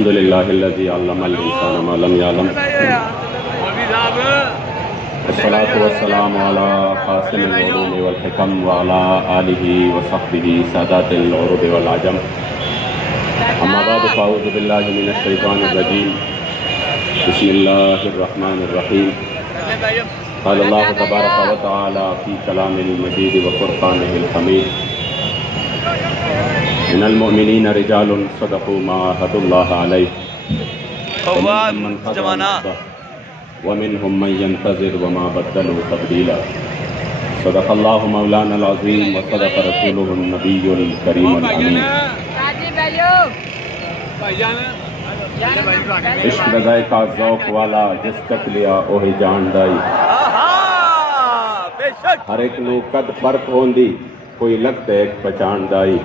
الحمدللہ علم الانسان ما لم يعلم والصلاة والسلام على قاسم العلوم والحکم وعلى آلہ وصحبہ سادات العرب والعجم اما بعد فاعوذ باللہ من الشیطان الرجیم بسم اللہ الرحمن الرحیم قال اللہ تبارک وتعالی فی کلام المجید وفرقانہ الحمید من المؤمنین رجال صدقوا ما عاهدوا اللہ علیہ ومنهم من ينتظر وما بدلوا تبدیلا صدق اللہ مولانا العظیم وصدق رسولہ النبی الکریم الامین عشق رضائے کا ذوق والا جس تک لیا اوہی جان دائی ہر ایک نو قد فرق ہوندی کوئی لگتے ایک پہچان دائی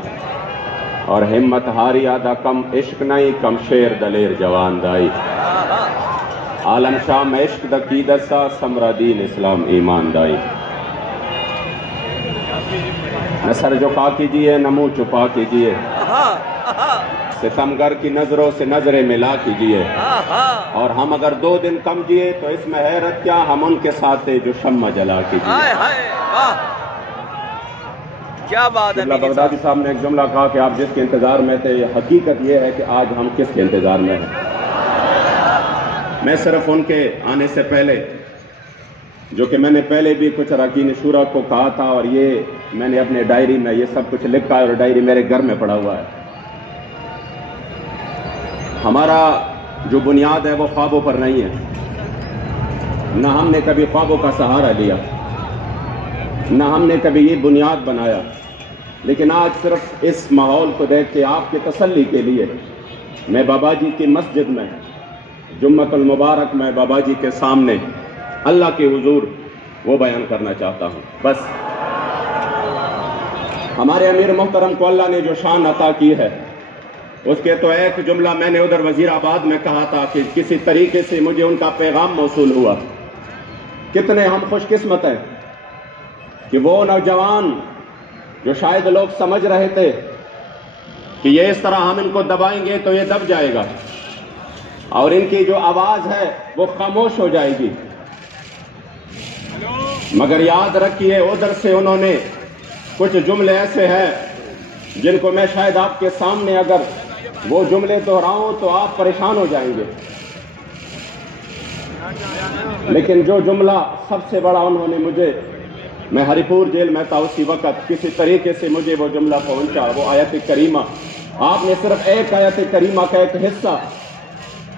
اور ہمت ہاری آدھا کم عشق نہیں کم شیر دلیر جوان دائی عالم شاہ میں عشق دا کی دسا سمرا دین اسلام ایمان دائی نہ سر جھکا کیجئے نہ منہ چھپا کیجئے ستمگر کی نظروں سے نظریں ملا کیجئے اور ہم اگر 2 دن کم جیے تو اس میں حیرت کیا ہم ان کے ساتھ ہیں جو شمع جلا کیجئے کیا بات ہے بغدادی صاحب نے ایک جملہ کہا کہ آپ جس کے انتظار میں تھے حقیقت یہ ہے کہ آج ہم کس کے انتظار میں ہیں میں صرف ان کے آنے سے پہلے جو کہ میں نے پہلے بھی کچھ اراکین شورا کو کہا تھا اور یہ میں نے اپنے ڈائری میں یہ سب کچھ لکھا ہے اور ڈائری میرے گھر میں پڑا ہوا ہے ہمارا جو بنیاد ہے وہ خوابوں پر نہیں ہے نہ ہم نے کبھی خوابوں کا سہارا لیا نہ ہم نے کبھی یہ بنیاد بنایا لیکن آج صرف اس ماحول کو دیکھ کے آپ کے تسلی کے لیے میں بابا جی کی مسجد میں جمعۃ المبارک میں بابا جی کے سامنے اللہ کے حضور وہ بیان کرنا چاہتا ہوں بس ہمارے امیر محترم کو اللہ نے جو شان عطا کی ہے اس کے تو ایک جملہ میں نے ادھر وزیر آباد میں کہا تھا کہ کسی طریقے سے مجھے ان کا پیغام موصول ہوا کتنے ہم خوش قسمت ہیں کہ وہ نوجوان جو شاید لوگ سمجھ رہے تھے کہ یہ اس طرح ہم ان کو دبائیں گے تو یہ دب جائے گا اور ان کی جو آواز ہے وہ خاموش ہو جائے گی مگر یاد رکھیے ادھر سے انہوں نے کچھ جملے ایسے ہیں جن کو میں شاید آپ کے سامنے اگر وہ جملے دہراؤں تو آپ پریشان ہو جائیں گے لیکن جو جملہ سب سے بڑا انہوں نے مجھے میں ہری پور جیل میں تھا اسی وقت کسی طریقے سے مجھے وہ جملہ پہنچا وہ آیت کریمہ آپ نے صرف ایک آیت کریمہ کا ایک حصہ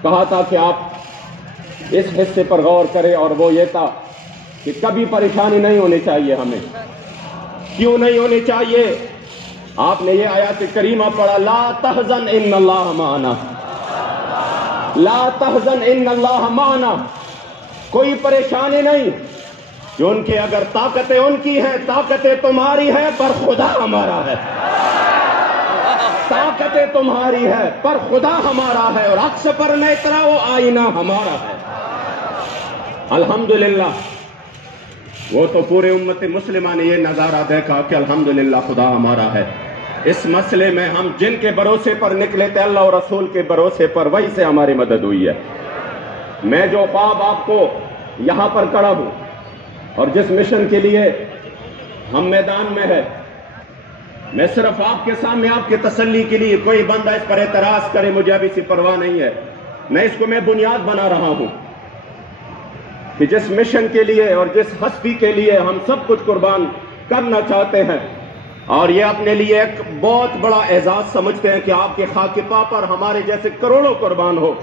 کہا تھا کہ آپ اس حصے پر غور کریں اور وہ یہ تھا کہ کبھی پریشانی نہیں ہونی چاہیے ہمیں کیوں نہیں ہونی چاہیے آپ نے یہ آیت کریمہ پڑھا لا تحزن ان اللہ معنا لا تحزن ان اللہ معنا کوئی پریشانی نہیں کہ ان کے اگر طاقتیں ان کی ہیں طاقتیں تمہاری ہیں پر خدا ہمارا ہے طاقتیں تمہاری ہے پر خدا ہمارا ہے اور عکس پر نیترا وہ آئینہ ہمارا ہے الحمدللہ وہ تو پورے امت مسلمہ نے یہ نظارہ دیکھا کہ الحمدللہ خدا ہمارا ہے اس مسئلے میں ہم جن کے بھروسے پر نکلے تھے اللہ اور رسول کے بھروسے پر وہی سے ہماری مدد ہوئی ہے میں جو خواب آپ کو یہاں پر کھڑا ہوں اور جس مشن کے لیے ہم میدان میں ہے میں صرف آپ کے سامنے آپ کے تسلی کے لیے کوئی بندہ اس پر اعتراض کرے مجھے اب اسی پرواہ نہیں ہے میں اس کو میں بنیاد بنا رہا ہوں کہ جس مشن کے لیے اور جس ہستی کے لیے ہم سب کچھ قربان کرنا چاہتے ہیں اور یہ اپنے لیے ایک بہت بڑا اعزاز سمجھتے ہیں کہ آپ کے خاک پا پر ہمارے جیسے کروڑوں قربان ہو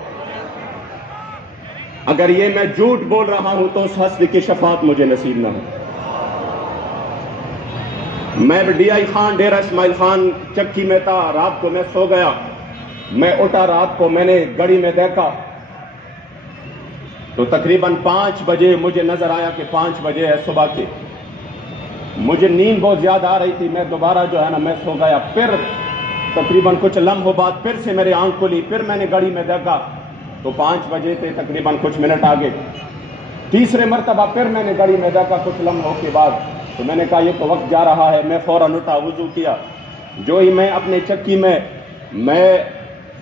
اگر یہ میں جھوٹ بول رہا ہوں تو اس ہستی کی شفاعت مجھے نصیب نہ ہو میں ڈی آئی خان ڈیرہ اسماعیل خان چکی میں تھا رات کو میں سو گیا میں اٹھا رات کو میں نے گھڑی میں دیکھا تو تقریباً 5 بجے مجھے نظر آیا کہ 5 بجے ہے صبح کے مجھے نیند بہت زیادہ آ رہی تھی میں دوبارہ جو ہے نا میں سو گیا پھر تقریباً کچھ لمحوں بعد پھر سے میری آنکھ کھلی پھر میں نے گھڑی میں دیکھا تو 5 بجے تھے تقریباً کچھ منٹ آگے تیسرے مرتبہ پھر میں نے گھڑی میں دیکھا کچھ لمحوں کے بعد تو میں نے کہا یہ تو وقت جا رہا ہے میں فوراً اٹھا وضو کیا جو ہی میں اپنے چکی میں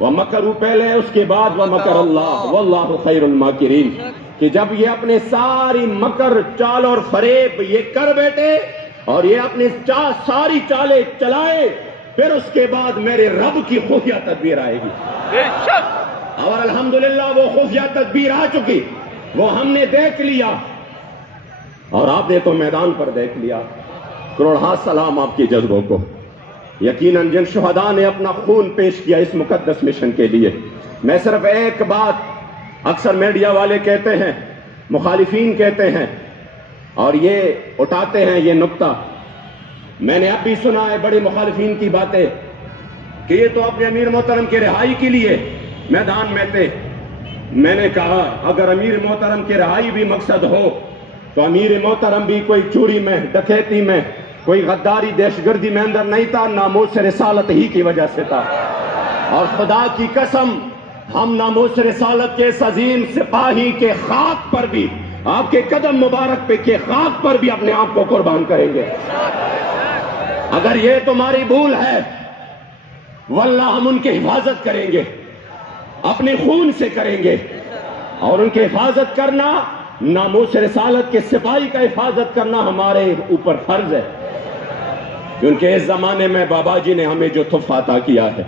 وَمَكَرُوا پہلے ہے، اس کے بعد وَمَكَرَ اللَّهُ وَاللَّهُ خَيْرُ الْمَاكِرِينَ، کہ جب یہ اپنے ساری مکر چال اور فریب یہ کر بیٹھے اور یہ اپنی ساری چالیں چلائے، پھر اس کے بعد میرے رب کی خفیہ تدبیر آئے گی. بے شک اور الحمدللہ وہ خفیہ تدبیر آ چکی، وہ ہم نے دیکھ لیا اور آپ نے تو میدان پر دیکھ لیا. کروڑہا سلام آپ کے جذبوں کو. یقیناً جن شہداء نے اپنا خون پیش کیا اس مقدس مشن کے لیے، میں صرف ایک بات، اکثر میڈیا والے کہتے ہیں، مخالفین کہتے ہیں اور یہ اٹھاتے ہیں یہ نکتہ، میں نے اب بھی سنا ہے بڑے مخالفین کی باتیں کہ یہ تو اپنے امیر محترم کی رہائی کے لیے میدان میں تھے. میں نے کہا اگر امیر محترم کی رہائی بھی مقصد ہو تو امیر محترم بھی کوئی چوری میں، ڈکیتی میں، کوئی غداری دہشت گردی میں اندر نہیں تھا، ناموس رسالت ہی کی وجہ سے تھا. اور خدا کی قسم ہم ناموس رسالت کے اس عظیم سپاہی کے خاک پر بھی، آپ کے قدم مبارک پہ کے خاک پر بھی اپنے آپ کو قربان کریں گے. اگر یہ تمہاری بھول ہے واللہ ہم ان کی حفاظت کریں گے، اپنے خون سے کریں گے. اور ان کی حفاظت کرنا، ناموس رسالت کے سپاہی کا حفاظت کرنا ہمارے اوپر فرض ہے، کیونکہ اس زمانے میں بابا جی نے ہمیں جو تحفہ عطا کیا ہے.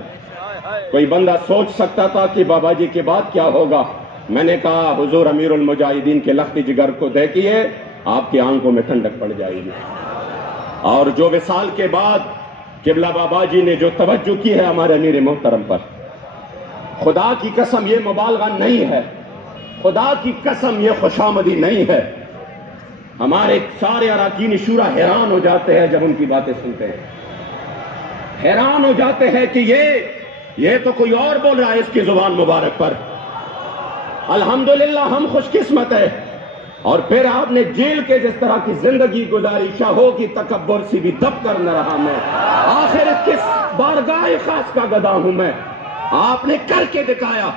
کوئی بندہ سوچ سکتا تھا کہ بابا جی کے بعد کیا ہوگا؟ میں نے کہا حضور امیر المجاہدین کے لختی جگر کو دیکھیے، آپ کی آنکھوں میں ٹھنڈک پڑ جائے گی. اور جو وصال کے بعد قبلہ بابا جی نے جو توجہ کی ہے ہمارے امیر محترم پر، خدا کی قسم یہ مبالغہ نہیں ہے، خدا کی قسم یہ خوشامدی نہیں ہے. ہمارے سارے اراکین شورا حیران ہو جاتے ہیں جب ان کی باتیں سنتے ہیں، حیران ہو جاتے ہیں کہ یہ تو کوئی اور بول رہا ہے اس کی زبان مبارک پر. الحمدللہ ہم خوش قسمت ہے. اور پھر آپ نے جیل کے جس طرح کی زندگی گزاری، شاہوں کی تکبر سے بھی دب کر نہ رہا میں، آخر کس بارگاہ خاص کا گدا ہوں میں. آپ نے کر کے دکھایا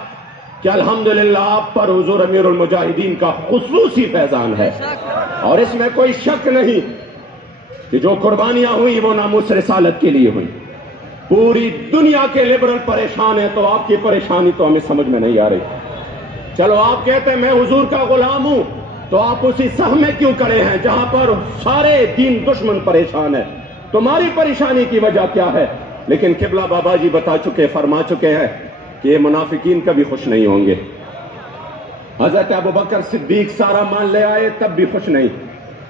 کہ الحمدللہ آپ پر حضور امیر المجاہدین کا خصوصی فیضان ہے. اور اس میں کوئی شک نہیں کہ جو قربانیاں ہوئی وہ ناموس رسالت کے لیے ہوئی. پوری دنیا کے لبرل پریشان ہیں تو آپ کی پریشانی تو ہمیں سمجھ میں نہیں آ رہی. چلو آپ کہتے ہیں میں حضور کا غلام ہوں، تو آپ اسی صف میں کیوں کھڑے ہیں جہاں پر سارے دین دشمن پریشان ہیں؟ تمہاری پریشانی کی وجہ کیا ہے؟ لیکن قبلہ بابا جی بتا چکے، فرما چکے ہیں کہ یہ منافقین کبھی خوش نہیں ہوں گے. حضرت ابوبکر صدیق سارا مال لے آئے تب بھی خوش نہیں،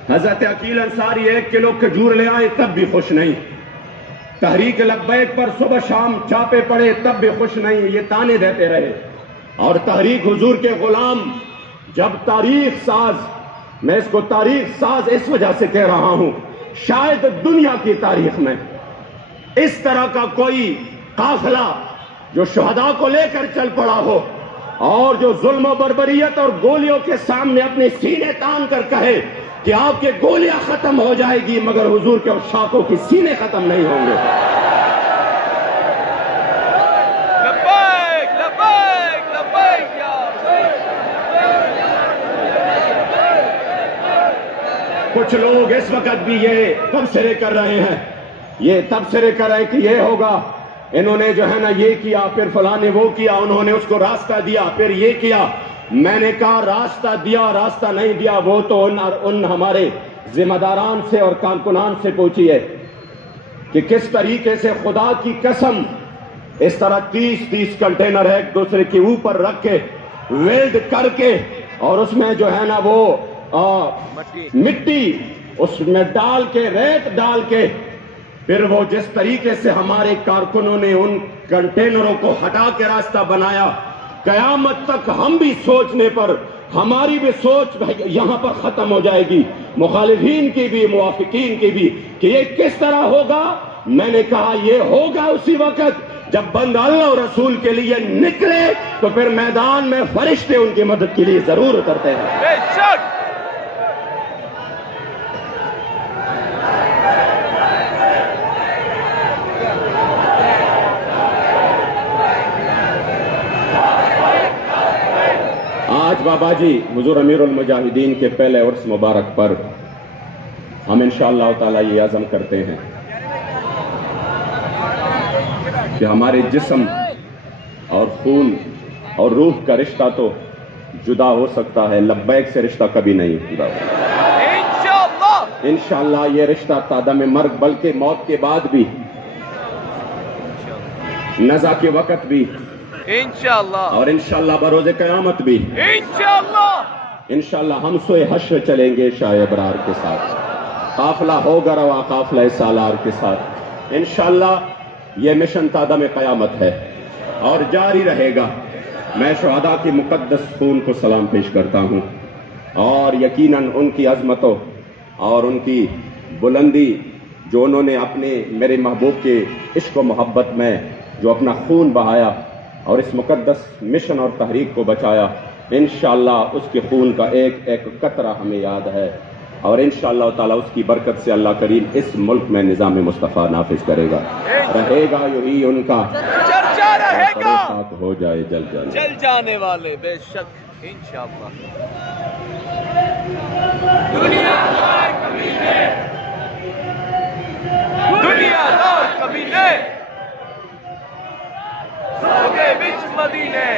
حضرت عقیل انصاری 1 کلو کھجور لے آئے تب بھی خوش نہیں، تحریک لبیک پر صبح شام چھاپے پڑے تب بھی خوش نہیں، یہ تانے دیتے رہے. اور تحریک حضور کے غلام جب تاریخ ساز، میں اس کو تاریخ ساز اس وجہ سے کہہ رہا ہوں، شاید دنیا کی تاریخ میں اس طرح کا کوئی قافلہ جو شہداء کو لے کر چل پڑا ہو اور جو ظلم و بربریت اور گولیوں کے سامنے اپنے سینے تان کر کہے کہ آپ کے گولیاں ختم ہو جائے گی مگر حضور کے عشاقوں کی سینے ختم نہیں ہوں گے. لبیک لبیک لبیک یا کچھ لوگ اس وقت بھی یہ تبصرے کر رہے ہیں، یہ تبصرے کر رہے ہیں کہ یہ ہوگا، انہوں نے جو ہے نا یہ کیا، پھر فلاں نے وہ کیا، انہوں نے اس کو راستہ دیا، پھر یہ کیا. میں نے کہا راستہ دیا راستہ نہیں دیا وہ تو ان ہمارے ذمہ داران سے اور کارکنان سے پوچھیے کہ کس طریقے سے خدا کی قسم اس طرح 30 کنٹینر ایک دوسرے کے اوپر رکھ کے ویلڈ کر کے اور اس میں جو ہے نا وہ مٹی اس میں ڈال کے، ریت ڈال کے، پھر وہ جس طریقے سے ہمارے کارکنوں نے ان کنٹینروں کو ہٹا کے راستہ بنایا، قیامت تک ہم بھی سوچنے پر، ہماری بھی سوچ یہاں پر ختم ہو جائے گی، مخالفین کی بھی موافقین کی بھی، کہ یہ کس طرح ہوگا. میں نے کہا یہ ہوگا اسی وقت جب بندہ اللہ اور رسول کے لیے نکلے تو پھر میدان میں فرشتے ان کی مدد کے لیے ضرور اترتے ہیں. بے شک آج بابا جی حضور امیر المجاہدین کے پہلے عرس مبارک پر ہم انشاءاللہ تعالی یہ عزم کرتے ہیں کہ ہمارے جسم اور خون اور روح کا رشتہ تو جدا ہو سکتا ہے، لبیک سے رشتہ کبھی نہیں جدا ہوگا۔ انشاءاللہ انشاءاللہ یہ رشتہ تادم مرگ بلکہ موت کے بعد بھی، نزا کے وقت بھی، انشاءاللہ اور انشاءاللہ بروز قیامت بھی، انشاءاللہ انشاءاللہ ہم سوئے حشر چلیں گے شاہ ابرار کے ساتھ، قافلہ ہوگا روا قافلہ سالار کے ساتھ۔ انشاءاللہ یہ مشن تادم قیامت ہے اور جاری رہے گا۔ میں شہداء کی مقدس خون کو سلام پیش کرتا ہوں، اور یقیناً ان کی عظمتوں اور ان کی بلندی جو انہوں نے اپنے میرے محبوب کے عشق و محبت میں جو اپنا خون بہایا اور اس مقدس مشن اور تحریک کو بچایا، انشاءاللہ اس کے خون کا ایک ایک قطرہ ہمیں یاد ہے، اور انشاءاللہ تعالیٰ اس کی برکت سے اللہ کریم اس ملک میں نظام مصطفیٰ نافذ کرے گا، رہے گا یہی ان کا چرچا رہے گا، ساتھ ہو جائے جل جانے چل جانے والے بے شک انشاءاللہ۔ دنیا دار کبھی نے سو گئے بچ مدینے